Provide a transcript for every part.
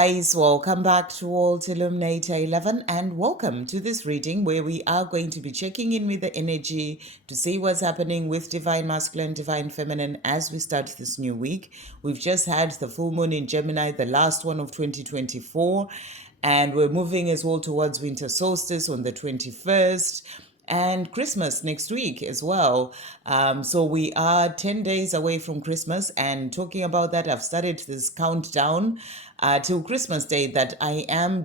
Guys, welcome back to Alt Illuminator 11 and welcome to this reading where we are going to be checking in with the energy to see what's happening with Divine Masculine, Divine Feminine as we start this new week. We've just had the full moon in Gemini, the last one of 2024, and we're moving as well towards winter solstice on the 21st and Christmas next week as well. So we are 10 days away from Christmas. And talking about that, I've started this countdown till Christmas Day that I am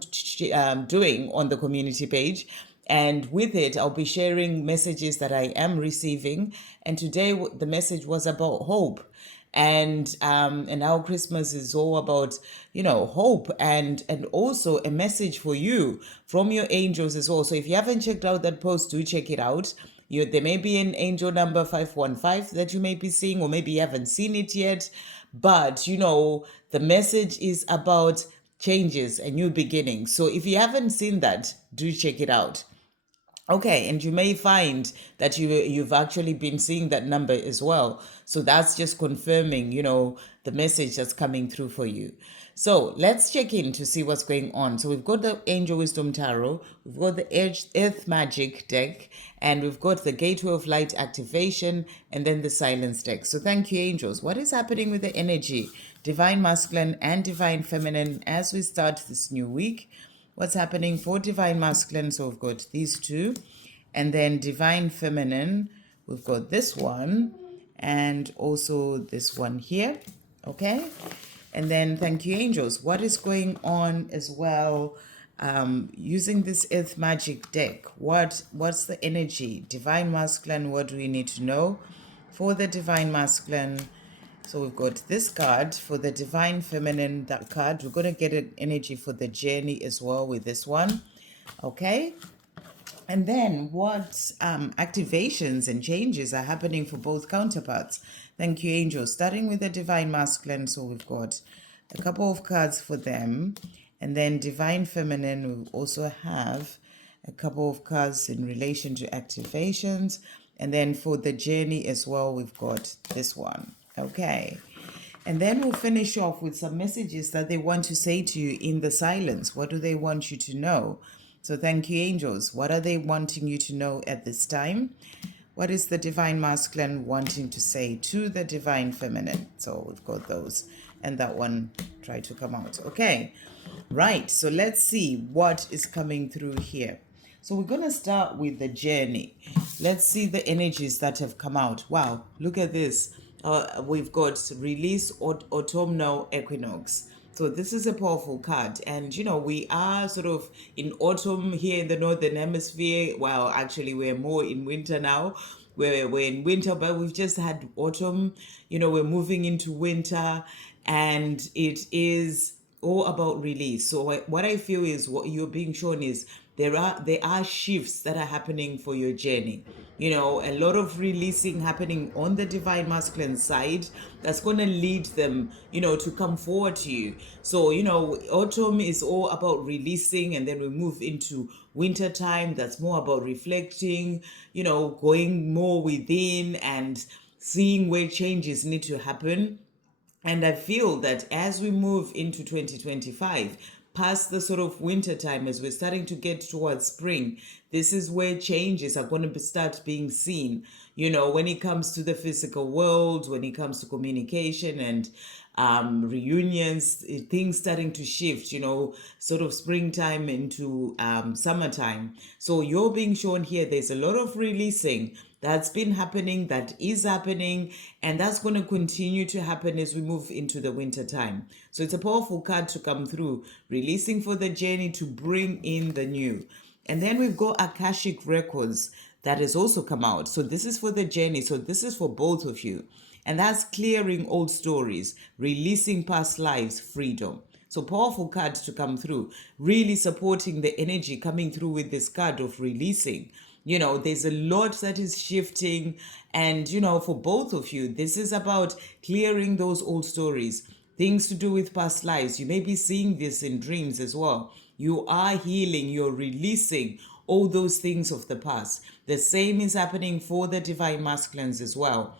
doing on the community page. And with it, I'll be sharing messages that I am receiving. And today, the message was about hope. And how Christmas is all about, hope and also a message for you from your angels as well. So if you haven't checked out that post, do check it out. There may be an angel number 515 that you may be seeing, or maybe you haven't seen it yet. But the message is about changes and new beginnings. So if you haven't seen that, do check it out. Okay, and you may find that you've actually been seeing that number as well. So that's just confirming, the message that's coming through for you. So let's check in to see what's going on. So we've got the Angel Wisdom Tarot, we've got the Earth Magic deck, and we've got the Gateway of Light activation, and then the Silence deck. So thank you, angels. What is happening with the energy, Divine Masculine and Divine Feminine, as we start this new week? What's happening for Divine Masculine? So we've got these two. And then Divine Feminine, we've got this one and also this one here. Okay. And then thank you, angels. What is going on as well using this Earth Magic deck? What's the energy? Divine Masculine, what do we need to know for the Divine Masculine? So we've got this card for the Divine Feminine, that card. We're going to get an energy for the journey as well with this one. Okay. And then what activations and changes are happening for both counterparts? Thank you, angels. Starting with the Divine Masculine. So we've got a couple of cards for them. And then Divine Feminine, we also have a couple of cards in relation to activations. And then for the journey as well, we've got this one. Okay. And then we'll finish off with some messages that they want to say to you in the silence. What do they want you to know? So thank you, angels. What are they wanting you to know at this time? What is the Divine Masculine wanting to say to the Divine Feminine? So we've got those. And that one tried to come out. Okay. Right. So let's see what is coming through here. So we're going to start with the journey. Let's see the energies that have come out. Wow. Look at this. We've got release autumnal equinox. So this is a powerful card. And, we are sort of in autumn here in the Northern Hemisphere. Well, actually, we're more in winter now. We're in winter, but we've just had autumn. We're moving into winter, and it is all about release. So what I feel is what you're being shown is there are shifts that are happening for your journey. A lot of releasing happening on the Divine Masculine side that's going to lead them, to come forward to you. So, autumn is all about releasing, and then we move into winter time. That's more about reflecting, going more within and seeing where changes need to happen. And I feel that as we move into 2025, past the sort of winter time, as we're starting to get towards spring, this is where changes are going to start being seen. When it comes to the physical world, when it comes to communication and reunions, things starting to shift, sort of springtime into summertime. So you're being shown here, there's a lot of releasing that's been happening, that is happening, and that's going to continue to happen as we move into the winter time. So it's a powerful card to come through, releasing for the journey to bring in the new. And then we've got Akashic Records that has also come out. So this is for the journey. So this is for both of you. And that's clearing old stories, releasing past lives, freedom. So powerful card to come through, really supporting the energy coming through with this card of releasing. There's a lot that is shifting. And, for both of you, this is about clearing those old stories, things to do with past lives. You may be seeing this in dreams as well. You are healing, you're releasing all those things of the past. The same is happening for the Divine Masculines as well.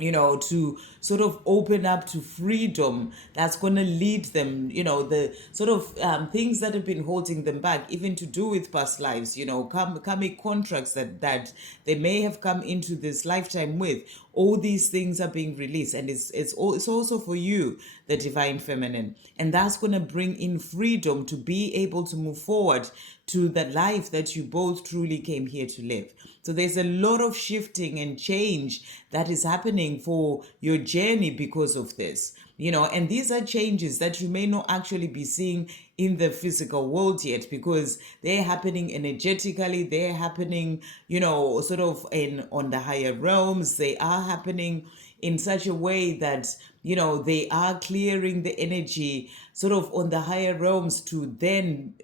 to sort of open up to freedom that's going to lead them, the sort of things that have been holding them back, even to do with past lives, karmic contracts that they may have come into this lifetime with. All these things are being released, and it's also for you, the divine feminine, and that's going to bring in freedom to be able to move forward to the life that you both truly came here to live. So there's a lot of shifting and change that is happening for your journey because of this. And these are changes that you may not actually be seeing in the physical world yet, because they're happening energetically, they're happening, sort of in on the higher realms. They are happening in such a way that they are clearing the energy sort of on the higher realms to then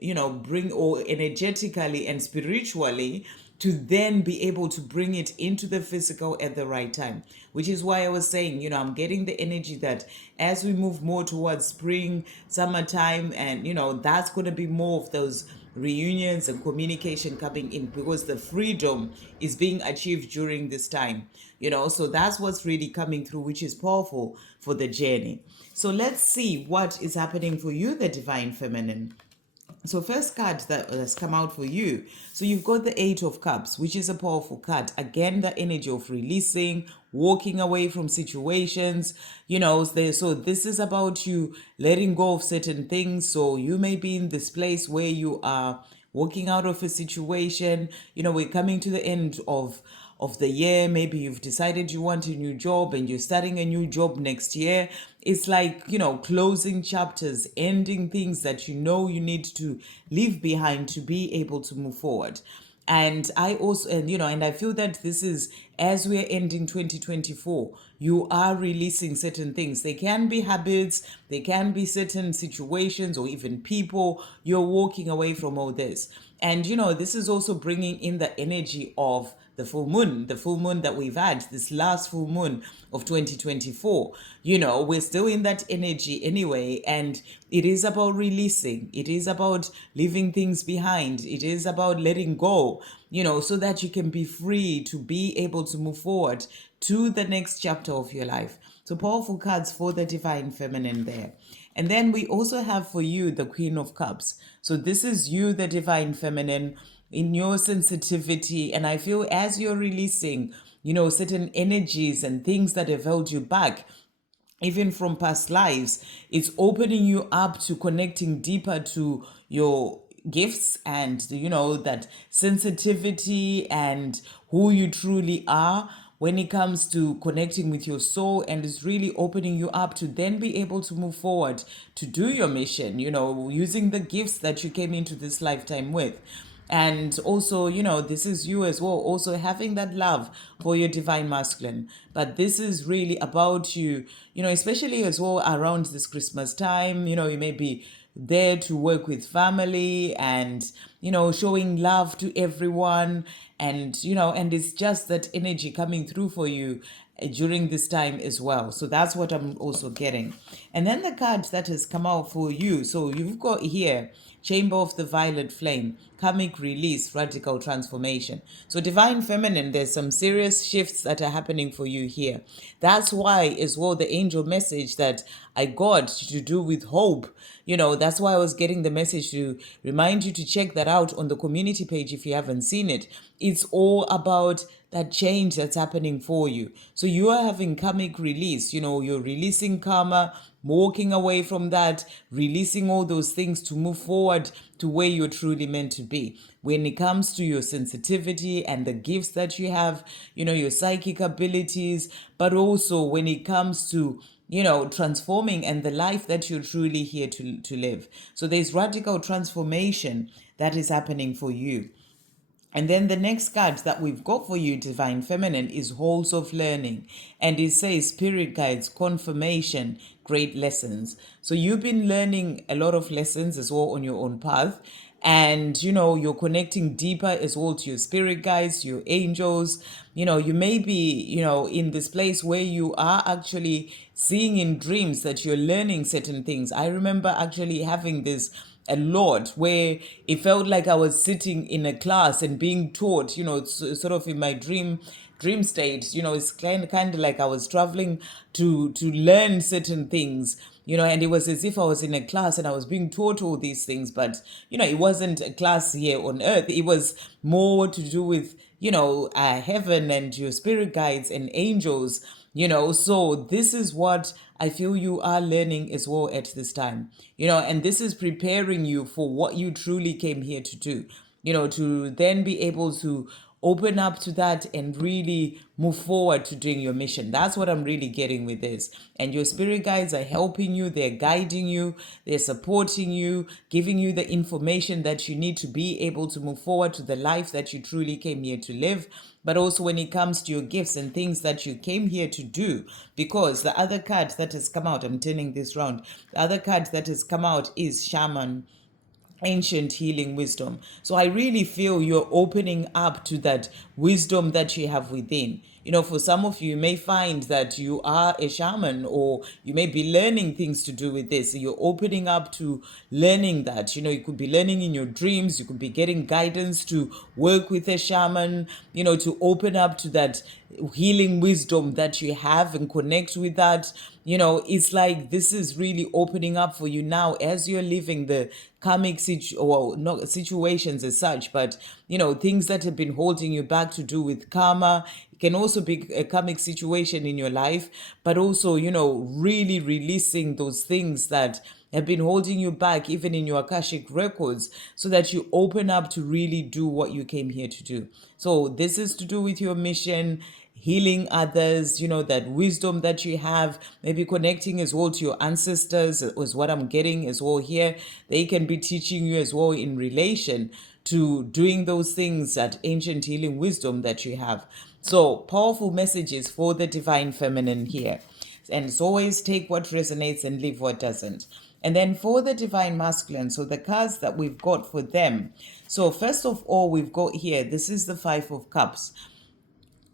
bring, or energetically and spiritually, to then be able to bring it into the physical at the right time. Which is why I was saying, I'm getting the energy that as we move more towards spring, summertime, and that's going to be more of those reunions and communication coming in, because the freedom is being achieved during this time. So that's what's really coming through, which is powerful for the journey. So let's see what is happening for you, the divine feminine. So first card that has come out for you. So you've got the Eight of Cups, which is a powerful card. Again, the energy of releasing, walking away from situations. So this is about you letting go of certain things. So you may be in this place where you are walking out of a situation. We're coming to the end of the year. Maybe you've decided you want a new job and you're starting a new job next year. It's like, closing chapters, ending things that you need to leave behind to be able to move forward. And I also, and I feel that this is, as we're ending 2024, you are releasing certain things. They can be habits, they can be certain situations, or even people. You're walking away from all this. And, this is also bringing in the energy of the full moon that we've had, this last full moon of 2024. We're still in that energy anyway, and it is about releasing. It is about leaving things behind. It is about letting go, so that you can be free to be able to move forward to the next chapter of your life. So powerful cards for the divine feminine there. And then we also have for you the Queen of Cups. So this is you, the divine feminine, in your sensitivity. And I feel as you're releasing, certain energies and things that have held you back, even from past lives, it's opening you up to connecting deeper to your gifts and, that sensitivity and who you truly are when it comes to connecting with your soul, and it's really opening you up to then be able to move forward to do your mission, using the gifts that you came into this lifetime with. And also, this is you as well, also having that love for your divine masculine. But this is really about you, especially as well around this Christmas time. You may be there to work with family and, showing love to everyone. And, and it's just that energy coming through for you during this time as well. So that's what I'm also getting. And then the card that has come out for you. So you've got here Chamber of the Violet Flame, Karmic Release, Radical Transformation. So divine feminine, there's some serious shifts that are happening for you here. That's why as well the angel message that I got to do with hope, that's why I was getting the message to remind you to check that out on the community page if you haven't seen it. It's all about that change that's happening for you. So you are having karmic release, you're releasing karma, walking away from that, releasing all those things to move forward to where you're truly meant to be. When it comes to your sensitivity and the gifts that you have, your psychic abilities, but also when it comes to transforming and the life that you're truly here to live. So there's radical transformation that is happening for you. And then the next card that we've got for you, Divine Feminine, is Halls of Learning. And it says Spirit Guides, Confirmation, Great Lessons. So you've been learning a lot of lessons as well on your own path. And, you're connecting deeper as well to your spirit guides, your angels. You may be, in this place where you are actually seeing in dreams that you're learning certain things. I remember actually having this a lot where it felt like I was sitting in a class and being taught, sort of in my dream state. It's kind of like I was traveling to learn certain things, and it was as if I was in a class and I was being taught all these things. But it wasn't a class here on earth. It was more to do with heaven and your spirit guides and angels. So this is what I feel you are learning as well at this time. And this is preparing you for what you truly came here to do, to then be able to open up to that and really move forward to doing your mission. That's what I'm really getting with this. And your spirit guides are helping you, they're guiding you, they're supporting you, giving you the information that you need to be able to move forward to the life that you truly came here to live. But also when it comes to your gifts and things that you came here to do, because the other card that has come out, I'm turning this round, the other card that has come out is Shaman, ancient healing wisdom. So I really feel you're opening up to that wisdom that you have within. For some of you, you may find that you are a shaman, or you may be learning things to do with this. You're opening up to learning that. You could be learning in your dreams, you could be getting guidance to work with a shaman, to open up to that healing wisdom that you have and connect with that. It's like this is really opening up for you now as you're living the karmic not situations as such, but things that have been holding you back to do with karma. It can also be a karmic situation in your life, but also really releasing those things that have been holding you back, even in your Akashic records, so that you open up to really do what you came here to do. So this is to do with your mission, healing others, that wisdom that you have, maybe connecting as well to your ancestors is what I'm getting as well here. They can be teaching you as well in relation to doing those things, that ancient healing wisdom that you have. So powerful messages for the divine feminine here. And it's always take what resonates and leave what doesn't. And then for the divine masculine, so the cards that we've got for them. So first of all, we've got here, this is the Five of Cups.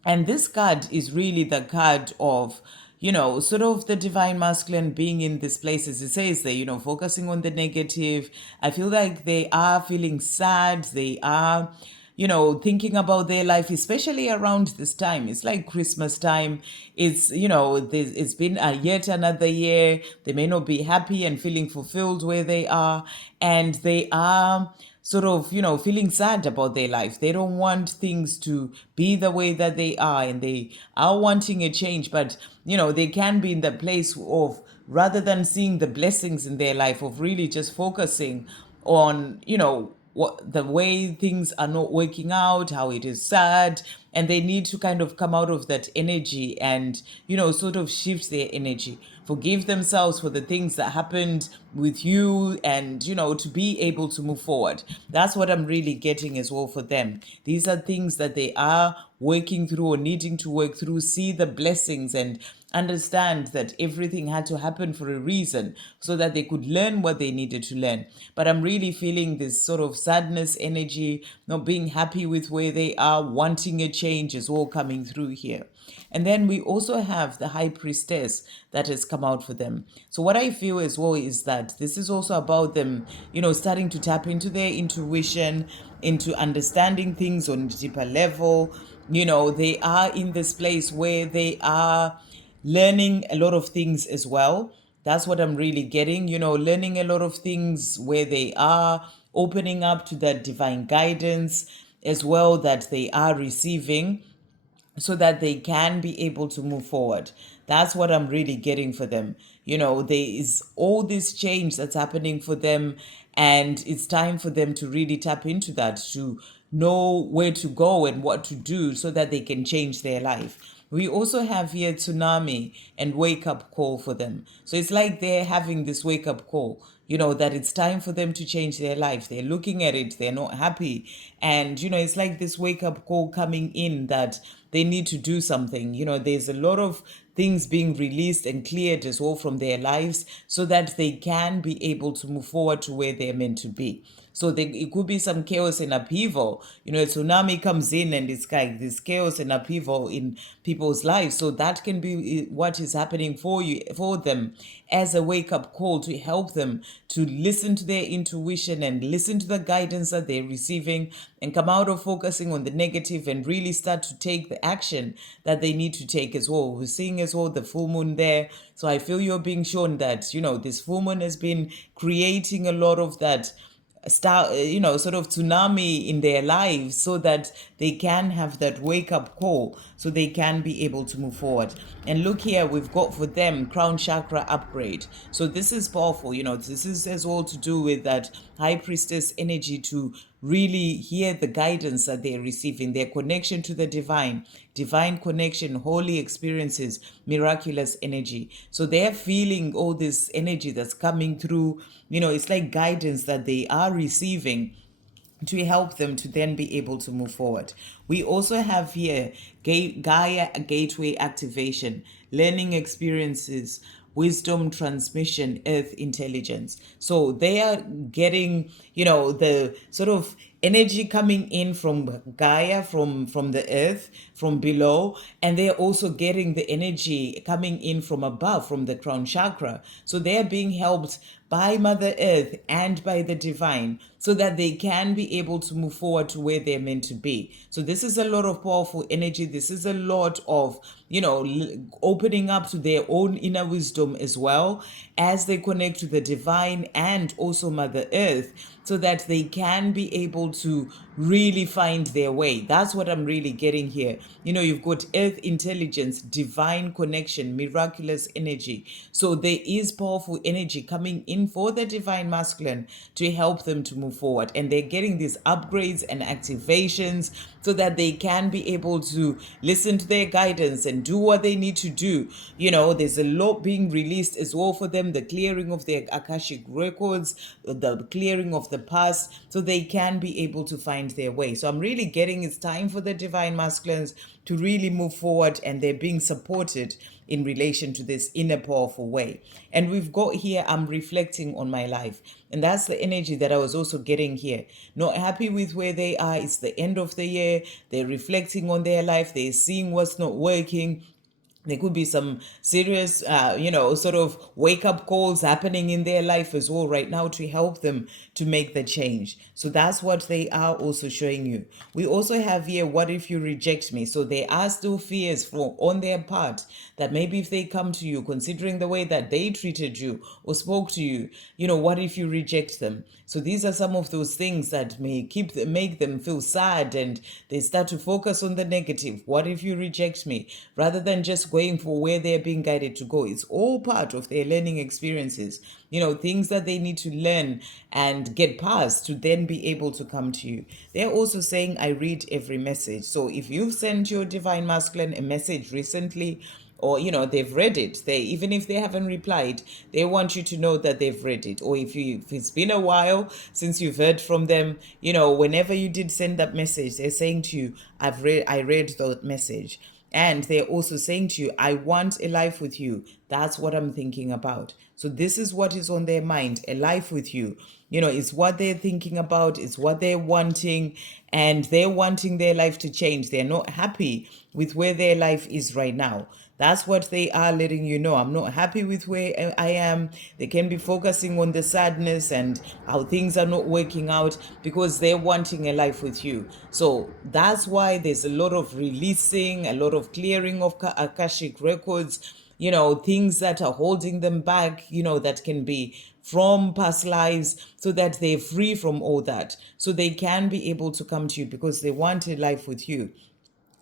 And this card is really the card of, sort of the divine masculine being in this place, as it says there, focusing on the negative. I feel like they are feeling sad. They are, thinking about their life, especially around this time. It's like Christmas time. It's, it's been yet another year. They may not be happy and feeling fulfilled where they are. And they are sort of, feeling sad about their life. They don't want things to be the way that they are, and they are wanting a change. But, they can be in the place of, rather than seeing the blessings in their life, of really just focusing on, what the way things are not working out, how it is sad, and they need to kind of come out of that energy and, sort of shift their energy, forgive themselves for the things that happened with you, and, to be able to move forward. That's what I'm really getting as well for them. These are things that they are working through or needing to work through, see the blessings and understand that everything had to happen for a reason so that they could learn what they needed to learn. But I'm really feeling this sort of sadness energy, not being happy with where they are, wanting a change is all coming through here. And then we also have the High Priestess that has come out for them. So what I feel as well is that this is also about them, starting to tap into their intuition, into understanding things on a deeper level. They are in this place where they are learning a lot of things as well. That's what I'm really getting, learning a lot of things where they are opening up to that divine guidance as well that they are receiving, so that they can be able to move forward. That's what I'm really getting for them. There is all this change that's happening for them, and it's time for them to really tap into that, to know where to go and what to do so that they can change their life. We also have here tsunami and wake up call for them. So it's like they're having this wake up call, that it's time for them to change their life. They're looking at it, they're not happy. And, it's like this wake up call coming in that they need to do something. There's a lot of things being released and cleared as well from their lives so that they can be able to move forward to where they're meant to be. So it could be some chaos and upheaval. A tsunami comes in and it's like this chaos and upheaval in people's lives. So that can be what is happening for them as a wake-up call to help them to listen to their intuition and listen to the guidance that they're receiving and come out of focusing on the negative and really start to take the action that they need to take as well. We're seeing as well the full moon there. So I feel you're being shown that, this full moon has been creating a lot of that sort of tsunami in their lives so that they can have that wake up call so they can be able to move forward. And look here, we've got for them crown chakra upgrade. So this is powerful. This is as well to do with that high priestess energy to really hear the guidance that they're receiving, their connection to the divine connection, holy experiences, miraculous energy. So they're feeling all this energy that's coming through. It's like guidance that they are receiving to help them to then be able to move forward. We also have here Gaia Gateway activation, learning experiences, wisdom transmission, earth intelligence. So they are getting, the sort of energy coming in from Gaia, from the earth, from below, and they're also getting the energy coming in from above, from the crown chakra. So they're being helped by Mother Earth and by the divine so that they can be able to move forward to where they're meant to be. So this is a lot of powerful energy. This is a lot of, opening up to their own inner wisdom as well as they connect to the divine and also Mother Earth so that they can be able to really find their way. That's what I'm really getting here. You've got earth intelligence, divine connection, miraculous energy. So there is powerful energy coming in for the divine masculine to help them to move forward. And they're getting these upgrades and activations so that they can be able to listen to their guidance and do what they need to do. There's a lot being released as well for them, the clearing of their Akashic records, the clearing of the past, so they can be able to find their way. So I'm really getting it's time for the divine masculines to really move forward, and they're being supported in relation to this in a powerful way. And we've got here, I'm reflecting on my life. And that's the energy that I was also getting here. Not happy with where they are. It's the end of the year. They're reflecting on their life. They're seeing what's not working. There could be some serious, sort of wake up calls happening in their life as well right now to help them to make the change. So that's what they are also showing you. We also have here, what if you reject me? So there are still fears on their part that maybe if they come to you, considering the way that they treated you or spoke to you, what if you reject them? So these are some of those things that may make them feel sad, and they start to focus on the negative. What if you reject me? Rather than just going for where they're being guided to go. It's all part of their learning experiences, things that they need to learn and get past to then be able to come to you. They're also saying, I read every message. So if you've sent your divine masculine a message recently, or they've read it, even if they haven't replied, they want you to know that they've read it. Or if it's been a while since you've heard from them, whenever you did send that message, they're saying to you, I read that message. And they're also saying to you, I want a life with you. That's what I'm thinking about. So this is what is on their mind, a life with you. It's what they're thinking about, it's what they're wanting, and they're wanting their life to change. They're not happy with where their life is right now. That's what they are letting you know. I'm not happy with where I am. They can be focusing on the sadness and how things are not working out because they're wanting a life with you. So that's why there's a lot of releasing, a lot of clearing of Akashic records, things that are holding them back, that can be from past lives, so that they're free from all that. So they can be able to come to you because they want a life with you.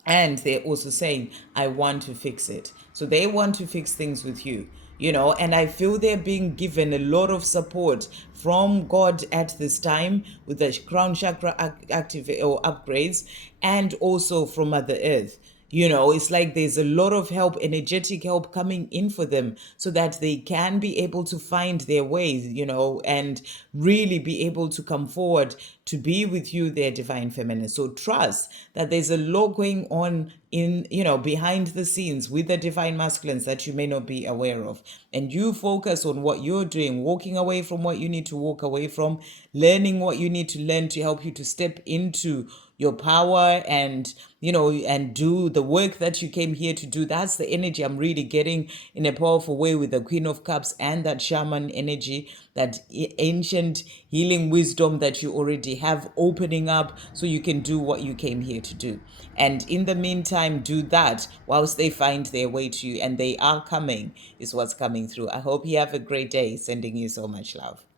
And they're also saying, I want to fix it. So they want to fix things with you, and I feel they're being given a lot of support from God at this time with the crown chakra active or upgrades, and also from Mother Earth. It's like there's a lot of help, energetic help coming in for them so that they can be able to find their ways, and really be able to come forward to be with you, their divine feminine. So trust that there's a lot going on in, behind the scenes with the divine masculines that you may not be aware of. And you focus on what you're doing, walking away from what you need to walk away from, learning what you need to learn to help you to step into your power and and do the work that you came here to do. That's the energy I'm really getting in a powerful way with the Queen of Cups and that shaman energy, that ancient healing wisdom that you already have opening up so you can do what you came here to do. And in the meantime, do that whilst they find their way to you, and they are coming, is what's coming through. I hope you have a great day. Sending you so much love.